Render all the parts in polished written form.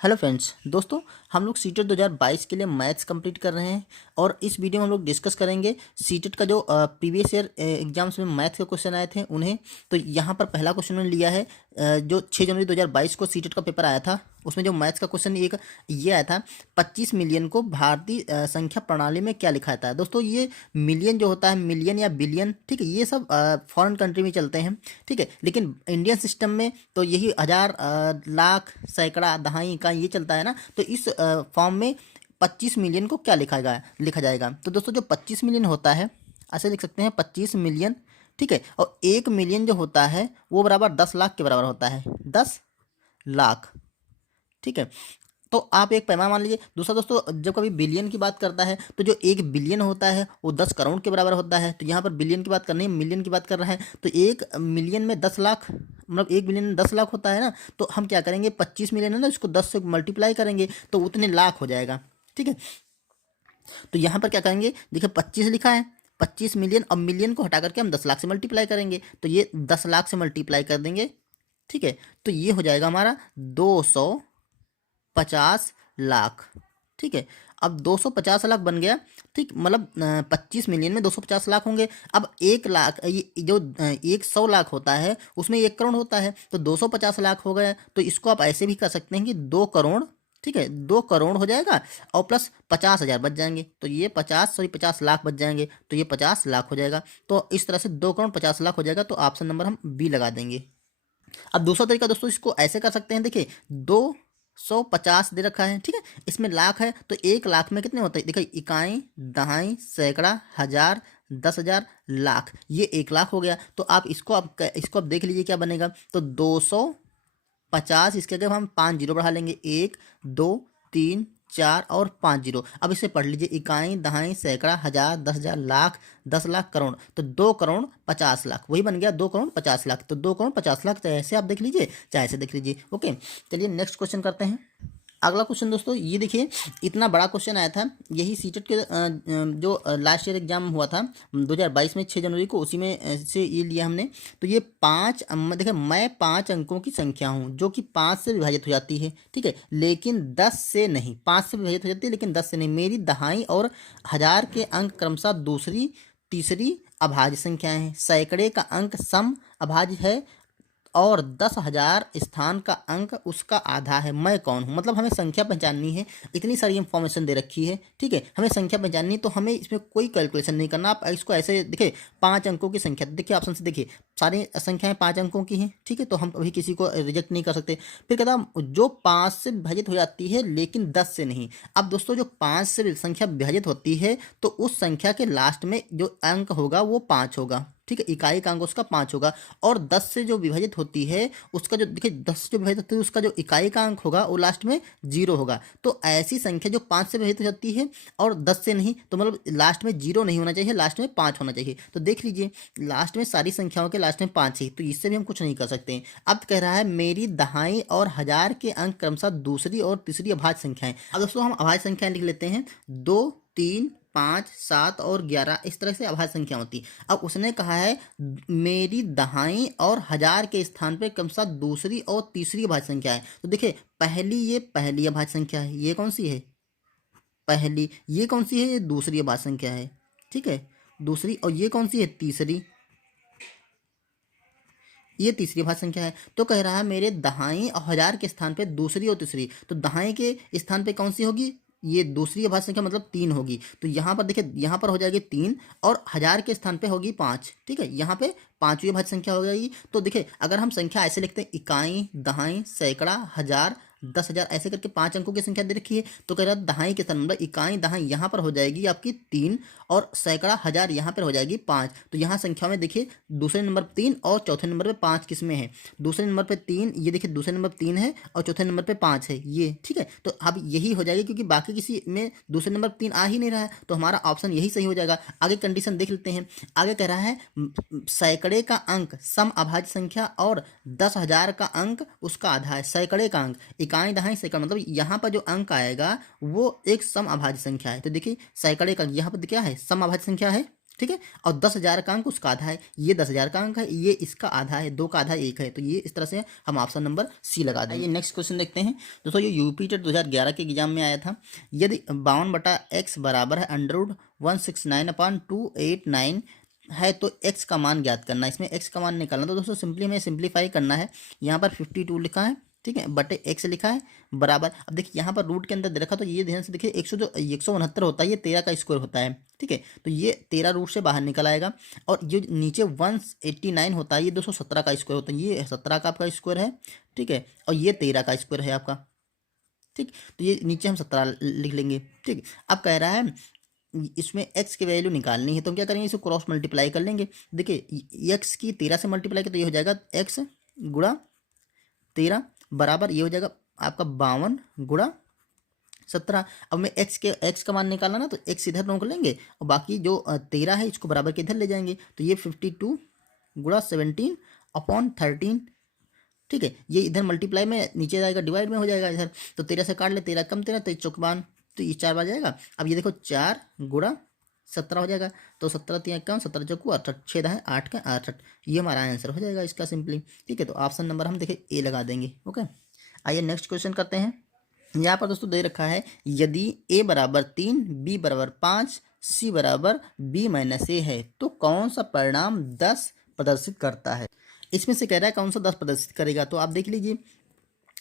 Hello friends, दोस्तों हम लोग सीटेट 2022 के लिए मैथ्स कंप्लीट कर रहे हैं और इस वीडियो में हम लोग डिस्कस करेंगे सीटेट का जो प्रीवियस ईयर एग्जाम्स में मैथ्स के क्वेश्चन आए थे उन्हें। तो यहाँ पर पहला क्वेश्चन मैंने लिया है जो 6 जनवरी 2022 को सीटेट का पेपर आया था। उसमें जो मैथ्स का क्वेश्चन एक ये आया था, 25 मिलियन को भारतीय संख्या प्रणाली में क्या लिखा जाता है। दोस्तों ये मिलियन जो होता है, मिलियन या बिलियन, ठीक है, ये सब फॉरेन कंट्री में चलते हैं, ठीक है, लेकिन इंडियन सिस्टम में तो यही हज़ार, लाख, सैकड़ा, दहाई का ये चलता है ना। तो इस फॉर्म में 25 मिलियन को क्या लिखा जाएगा। तो दोस्तों जो 25 मिलियन होता है ऐसे लिख सकते हैं, 25 मिलियन, ठीक है। और 1 मिलियन जो होता है वो बराबर 10 लाख के बराबर होता है, 10 लाख, ठीक है। तो आप एक पैमाना मान लीजिए। दूसरा दोस्तों, जब कभी बिलियन की बात करता है तो जो 1 बिलियन होता है वो 10 करोड़ के बराबर होता है। तो यहाँ पर बिलियन की बात करनी है, मिलियन की बात कर रहा है, तो 1 मिलियन में 10 लाख, मतलब 1 बिलियन में 10 लाख होता है ना। तो हम क्या करेंगे, 25 मिलियन है ना, इसको 10 से मल्टीप्लाई करेंगे तो उतने लाख हो जाएगा, ठीक है। तो यहाँ पर क्या करेंगे, देखिए 25 लिखा है, 25 मिलियन, अब मिलियन को हटा करके हम 10 लाख से मल्टीप्लाई करेंगे तो ये 10 लाख से मल्टीप्लाई कर देंगे, ठीक है। तो ये हो जाएगा हमारा 250 लाख, ठीक है। अब 250 लाख बन गया, ठीक, मतलब 25 मिलियन में 250 लाख होंगे। अब 1 लाख, ये जो 100 लाख होता है उसमें 1 करोड़ होता है, तो 250 लाख हो गया। तो इसको आप ऐसे भी कर सकते हैं कि 2 करोड़, ठीक है, 2 करोड़ हो जाएगा और प्लस 50,000 बच जाएंगे, तो ये 50 लाख बच जाएंगे, तो ये 50 लाख हो जाएगा। तो इस तरह से 2 करोड़ 50 लाख हो जाएगा। तो ऑप्शन नंबर हम बी लगा देंगे। अब दूसरा तरीका दोस्तों, इसको ऐसे कर सकते हैं, देखिए 250 दे रखा है, ठीक है, इसमें लाख है, तो 1 लाख में कितने होते हैं, देखिए इकाई, दहाई, सैकड़ा, हज़ार, 10,000, लाख, ये 1 लाख हो गया। तो आप इसको आप देख लीजिए क्या बनेगा। तो 250, इसके अगर हम 5 जीरो बढ़ा लेंगे, 1 2 3 4 और 5 जीरो। अब इसे पढ़ लीजिए, इकाई, दहाई, सैकड़ा, हज़ार, 10,000, लाख, 10 लाख, करोड़, तो 2 करोड़ 50 लाख, वही बन गया 2 करोड़ 50 लाख। तो 2 करोड़ 50 लाख, चाहे ऐसे आप देख लीजिए चाहे ऐसे देख लीजिए। ओके, चलिए नेक्स्ट क्वेश्चन करते हैं। अगला क्वेश्चन दोस्तों ये देखिए, इतना बड़ा क्वेश्चन आया था, यही सीटेट के जो लास्ट ईयर एग्जाम हुआ था 2022 में 6 जनवरी को, उसी में से ये लिया हमने। तो ये 5, देखिए मैं 5 अंकों की संख्या हूँ जो कि 5 से विभाजित हो जाती है, ठीक है, लेकिन 10 से नहीं। 5 से विभाजित हो जाती है लेकिन 10 से नहीं। मेरी दहाई और हज़ार के अंक क्रमशः दूसरी तीसरी अभाज्य संख्याएं हैं। सैकड़े का अंक सम अभाज्य है और 10,000 स्थान का अंक उसका आधा है। मैं कौन हूँ, मतलब हमें संख्या पहचाननी है। इतनी सारी इंफॉर्मेशन दे रखी है, ठीक है, हमें संख्या पहचाननी, तो हमें इसमें कोई कैलकुलेशन नहीं करना। आप इसको ऐसे देखिए, 5 अंकों की संख्या, देखिए ऑप्शन से देखिए सारी संख्याएं 5 अंकों की हैं, ठीक है, तो हम कभी किसी को रिजेक्ट नहीं कर सकते। फिर कहता जो 5 से विभाजित हो जाती है लेकिन 10 से नहीं। अब दोस्तों जो 5 से संख्या विभाजित होती है तो उस संख्या के लास्ट में जो अंक होगा वो 5 होगा, ठीक है, इकाई का अंक उसका 5 होगा। और 10 से जो विभाजित होती है उसका जो, देखिए 10 से जो विभाजित होती है उसका जो इकाई का अंक होगा वो लास्ट में 0 होगा। तो ऐसी संख्या जो 5 से विभाजित हो जाती है और 10 से नहीं, तो मतलब लास्ट में 0 नहीं होना चाहिए, लास्ट में 5 होना चाहिए। तो देख लीजिए लास्ट में सारी संख्याओं के लास्ट में 5 है, तो इससे भी हम कुछ नहीं कर सकते। अब कह रहा है मेरी दहाई और हज़ार के अंक क्रमशः दूसरी और तीसरी अभाज्य संख्याएं। अब दोस्तों हम अभाज्य संख्याएं लिख लेते हैं, 2 3 5 7 और 11, इस तरह से अभाज्य संख्या होती। अब उसने कहा है मेरी दहाई और हज़ार के स्थान पे क्रमशः दूसरी और तीसरी अभाज्य संख्या है। तो देखिए ये पहली अभाज्य संख्या है, ये कौन सी है, पहली। ये कौन सी है, ये दूसरी अभाज्य संख्या है, ठीक है, दूसरी। और ये कौन सी है, तीसरी, ये तीसरी अभाज्य संख्या है। तो कह रहा है मेरे दहाई और हज़ार के स्थान पे दूसरी और तीसरी, तो दहाई के स्थान पे कौन सी होगी, ये दूसरी अभाज्य संख्या, मतलब 3 होगी। तो यहाँ पर देखिए, यहाँ पर हो जाएगी 3 और हज़ार के स्थान पे होगी 5, ठीक है, यहाँ पे 5वीं अभाज्य संख्या हो जाएगी। तो देखिए अगर हम संख्या ऐसे लिखते हैं, इकाई, दहाई, सैकड़ा, हज़ार, 10,000, ऐसे करके 5 अंकों की संख्या दे रखी है। तो कह रहा है दहाई के स्थान, मतलब इकाई दहाई यहाँ पर हो जाएगी आपकी 3 और सैकड़ा हज़ार यहाँ पर हो जाएगी 5। तो यहाँ संख्या में देखिए दूसरे नंबर 3 और चौथे नंबर पे 5 किस में है, दूसरे नंबर पे 3, ये देखिए दूसरे नंबर 3 है और चौथे नंबर पे 5 है, ये, ठीक है। तो अब यही हो जाएगी क्योंकि बाकी किसी में दूसरे नंबर 3 आ ही नहीं रहा है, तो हमारा ऑप्शन यही सही हो जाएगा। आगे कंडीशन देख लेते हैं। आगे कह रहा है सैकड़े का अंक सम अभाज्य संख्या और 10,000 का अंक उसका आधा है। सैकड़े का अंक, इकाई दहाई सैकड़ा, मतलब यहाँ पर जो अंक आएगा वो एक सम अभाज्य संख्या है। तो देखिए सैकड़े का यहाँ पर क्या है, सम अभाज्य संख्या है, ठीक है। और 10,000 का अंक उसका आधा है, ये 10,000 का अंक है, ये इसका आधा है, 2 का आधा 1 है, तो ये इस तरह से हम ऑप्शन नंबर सी लगा देंगे। नेक्स्ट क्वेश्चन देखते हैं दोस्तों, ये यूपी टेट 2011 के एग्जाम में आया था। यदि 52/x बराबर है √169/289 है तो x का मान ज्ञात करना है। इसमें x का मान निकालना, तो दोस्तों सिंपली हमें सिंप्लीफाई करना है। यहाँ पर 52 लिखा है, ठीक है, बटे x लिखा है बराबर। अब देखिए यहाँ पर रूट के अंदर दे रखा, तो ये ध्यान से देखिए 169 होता है, ये 13 का स्क्वायर होता है, ठीक है, तो ये 13 रूट से बाहर निकल आएगा। और जो नीचे 189 होता है, ये 217 का स्क्वायर होता है, ये 17 का आपका स्क्वायर है, ठीक है, और ये 13 का स्क्वायर है आपका, ठीक। तो ये नीचे हम 17 लिख लेंगे, ठीक। अब कह रहा है इसमें x की वैल्यू निकालनी है, तो हम क्या करेंगे, इसको क्रॉस मल्टीप्लाई कर लेंगे। देखिए x की 13 से मल्टीप्लाई कर, तो ये हो जाएगा x गुणा 13 बराबर, ये हो जाएगा आपका 52 गुणा 17। अब मैं x का मान निकालना ना, तो x इधर रोक लेंगे और बाकी जो 13 है इसको बराबर के इधर ले जाएंगे, तो ये 52 गुणा 17/13, ठीक है। ये इधर मल्टीप्लाई में नीचे जाएगा, डिवाइड में हो जाएगा इधर, तो 13 से काट ले, 13 कम 13, तो 4 तो ये 4 बार जाएगा। अब ये देखो 4 गुणा 17 हो जाएगा, तो 17 3 51, 17 चौकू 68, 6 है 8 का 68, ये हमारा आंसर हो जाएगा इसका सिंपली, ठीक है। तो ऑप्शन नंबर हम देखें ए लगा देंगे, ओके। आइए नेक्स्ट क्वेश्चन करते हैं। यहाँ पर दोस्तों दे रखा है, यदि a बराबर 3, b बराबर 5, c बराबर b-a है तो कौन सा परिणाम 10 प्रदर्शित करता है। इसमें से कह रहा है कौन सा 10 प्रदर्शित करेगा, तो आप देख लीजिए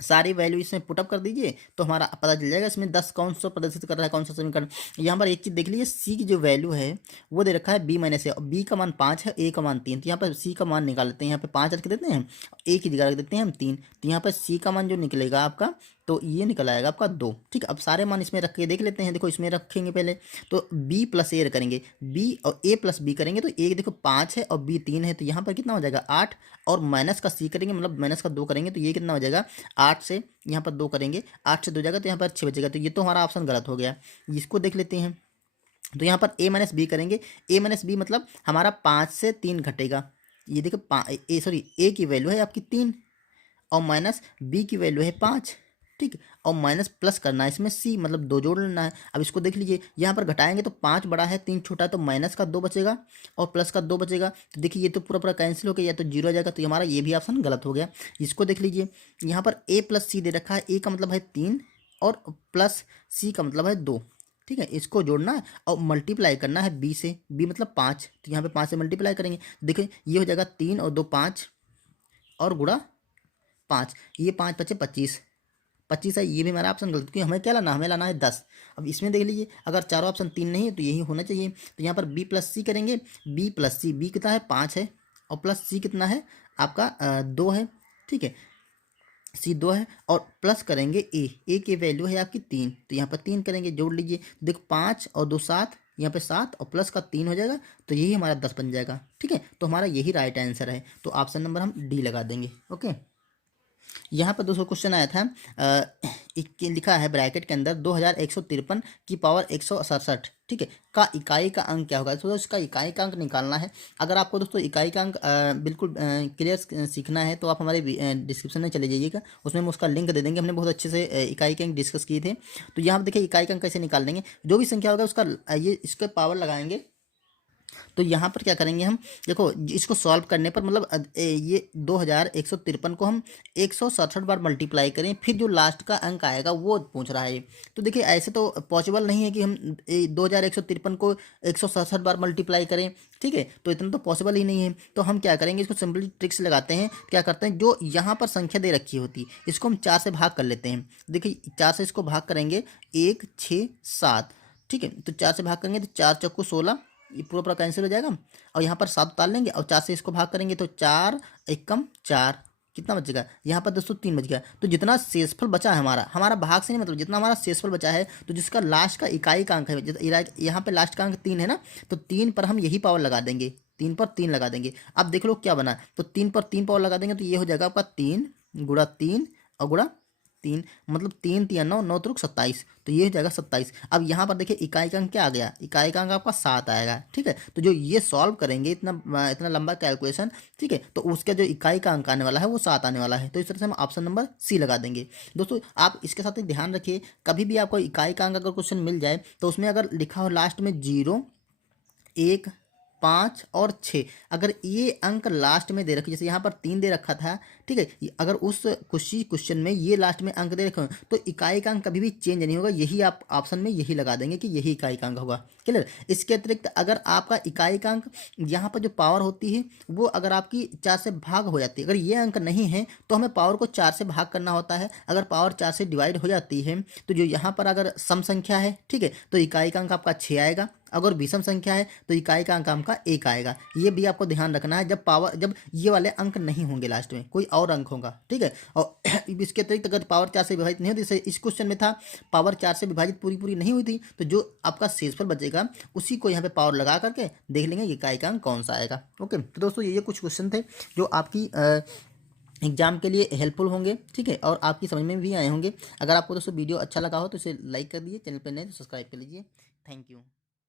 सारी वैल्यू इसमें पुटअप कर दीजिए, तो हमारा पता चल जाएगा इसमें 10 कौन सा प्रदर्शित कर रहा है, कौन सा समीकरण। यहाँ पर एक चीज़ देख लीजिए, सी की जो वैल्यू है वो दे रखा है b-a, और b का मान 5 है, a का मान 3, तो यहाँ पर c का मान निकाल लेते हैं। यहाँ पे 5 रख देते हैं, a की जगह रख देते हैं हम 3, तो यहाँ पर c का मान जो निकलेगा आपका, तो ये निकल आएगा आपका 2, ठीक। अब सारे मान इसमें रख के देख लेते हैं। देखो इसमें रखेंगे पहले, तो b प्लस a करेंगे, b और a प्लस b करेंगे, तो a देखो 5 है और b 3 है, तो यहाँ पर कितना हो जाएगा 8, और माइनस का c करेंगे, मतलब माइनस का 2 करेंगे, तो ये कितना हो जाएगा 8 से यहाँ पर 2 करेंगे, 8 से 2 जाएगा, तो यहाँ पर 6 बचेगा, तो ये तो हमारा ऑप्शन गलत हो गया। इसको देख लेते हैं, तो यहाँ पर a माइनस बी करेंगे, a माइनस बी मतलब हमारा 5 से 3 घटेगा। ये देखो a की वैल्यू है आपकी 3 और माइनस b की वैल्यू है 5, ठीक, और माइनस प्लस करना है इसमें c, मतलब 2 जोड़ लेना है। अब इसको देख लीजिए, यहाँ पर घटाएंगे तो 5 बड़ा है 3 छोटा है, तो माइनस का 2 बचेगा और प्लस का 2 बचेगा, तो देखिए ये तो पूरा पूरा कैंसिल हो गया, या तो 0 आ जाएगा, तो हमारा ये भी ऑप्शन गलत हो गया। इसको देख लीजिए, यहाँ पर a प्लस सी दे रखा है, a का मतलब है 3 और प्लस c का मतलब है 2, ठीक है। इसको जोड़ना है और मल्टीप्लाई करना है b से, b मतलब 5, तो यहाँ पे 5 से मल्टीप्लाई करेंगे, देखिए ये हो जाएगा 3 और 2 5 और गुणा 5, ये 5 बचे 25, 25 है, ये भी हमारा ऑप्शन गलत, क्योंकि हमें क्या लाना, हमें लाना है 10। अब इसमें देख लीजिए, अगर चारों ऑप्शन 3 नहीं है तो यही होना चाहिए, तो यहाँ पर b प्लस सी करेंगे, b प्लस सी, b कितना है 5 है, और प्लस c कितना है आपका 2 है, ठीक है, c 2 है, और प्लस करेंगे a की वैल्यू है आपकी 3, तो यहाँ पर 3 करेंगे, जोड़ लीजिए, देखो 5 और 2 7, यहाँ पे 7 और प्लस का 3 हो जाएगा, तो यही हमारा 10 बन जाएगा, ठीक है। तो हमारा यही राइट आंसर है, तो ऑप्शन नंबर हम डी लगा देंगे, ओके। यहाँ पर दोस्तों क्वेश्चन आया था, लिखा है ब्रैकेट के अंदर 2153 की पावर 167, ठीक है, का इकाई का अंक क्या होगा। तो इसका इकाई का अंक निकालना है। अगर आपको दोस्तों इकाई का अंक बिल्कुल क्लियर सीखना है, तो आप हमारे डिस्क्रिप्शन में चले जाइएगा, उसमें हम उसका लिंक दे देंगे, हमने बहुत अच्छे से इकाई के अंक डिस्कस किए थे। तो यहाँ पर देखिए इकाई का अंक कैसे निकाल देंगे, जो भी संख्या होगा उसका ये इसके पावर लगाएंगे। तो यहाँ पर क्या करेंगे हम, देखो इसको सॉल्व करने पर मतलब ये 2153 को हम 167 बार मल्टीप्लाई करें, फिर जो लास्ट का अंक आएगा वो पूछ रहा है। तो देखिए ऐसे तो पॉसिबल नहीं है कि हम 2153 को 167 बार मल्टीप्लाई करें, ठीक है, तो इतना तो पॉसिबल ही नहीं है। तो हम क्या करेंगे, इसको सिंपली ट्रिक्स लगाते हैं। क्या करते हैं, जो यहाँ पर संख्या दे रखी होती इसको हम 4 से भाग कर लेते हैं। देखिए 4 से इसको भाग करेंगे, 1 6 7, ठीक है, तो 4 से भाग करेंगे तो 4 चौको 16, ये पूरा पूरा कैंसिल हो जाएगा, और यहाँ पर 7 उतार लेंगे और 4 से इसको भाग करेंगे, तो 4 एकम 4, कितना बचेगा यहाँ पर दोस्तों 3 बच गया। तो जितना शेषफल बचा है हमारा भाग से नहीं मतलब, जितना हमारा शेषफल बचा है, तो जिसका लास्ट का इकाई का अंक है, यहाँ पे लास्ट का अंक 3 है ना, तो 3 पर हम यही पावर लगा देंगे, 3 पर 3 लगा देंगे। अब देख लो क्या बना, तो 3 पर 3 पावर लगा देंगे, तो ये हो जाएगा आपका 3 गुणा 3 और गुणा 3, मतलब 3 3 9 9 त्रुक 27, तो ये हो जाएगा 27। अब यहाँ पर देखिए इकाई का अंक क्या आ गया, इकाई का अंक आपका 7 आएगा, ठीक है। तो जो ये सॉल्व करेंगे इतना लंबा कैलकुलेशन, ठीक है, तो उसका जो इकाई का अंक आने वाला है वो 7 आने वाला है। तो इस तरह से हम ऑप्शन नंबर सी लगा देंगे। दोस्तों आप इसके साथ एक ध्यान रखिए, कभी भी आपको इकाई का अंक अगर क्वेश्चन मिल जाए, तो उसमें अगर लिखा हो लास्ट में 0 1 5 और 6, अगर ये अंक लास्ट में दे रखे, जैसे यहाँ पर 3 दे रखा था, ठीक है, अगर उस कुछ क्वेश्चन में ये लास्ट में अंक दे रखे हो तो इकाई का अंक कभी भी चेंज नहीं होगा, यही आप ऑप्शन में यही लगा देंगे कि यही इकाई का अंक होगा। क्लियर। इसके अतिरिक्त अगर आपका इकाई का अंक यहाँ पर जो पावर होती है वो अगर आपकी 4 से भाग हो जाती है, अगर ये अंक नहीं है तो हमें पावर को 4 से भाग करना होता है। अगर पावर 4 से डिवाइड हो जाती है तो जो यहाँ पर अगर सम संख्या है, ठीक है, तो इकाई का अंक आपका 6 आएगा। अगर विषम संख्या है तो इकाई का अंक आपका 1 आएगा। ये भी आपको ध्यान रखना है, जब ये वाले अंक नहीं होंगे, लास्ट में कोई और अंक होगा, ठीक है। और इसके अतिरिक्त अगर पावर 4 से विभाजित नहीं होती, जैसे इस क्वेश्चन में था पावर 4 से विभाजित पूरी नहीं हुई थी, तो जो आपका शेषफल बचेगा उसी को यहाँ पे पावर लगा करके देख लेंगे ये इकाई का अंक कौन सा आएगा। ओके, तो दोस्तों ये कुछ क्वेश्चन थे जो आपकी एग्जाम के लिए हेल्पफुल होंगे, ठीक है, और आपकी समझ में भी आए होंगे। अगर आपको दोस्तों वीडियो अच्छा लगा हो तो इसे लाइक कर दीजिए, चैनल पर नए तो सब्सक्राइब कर लीजिए। Thank you.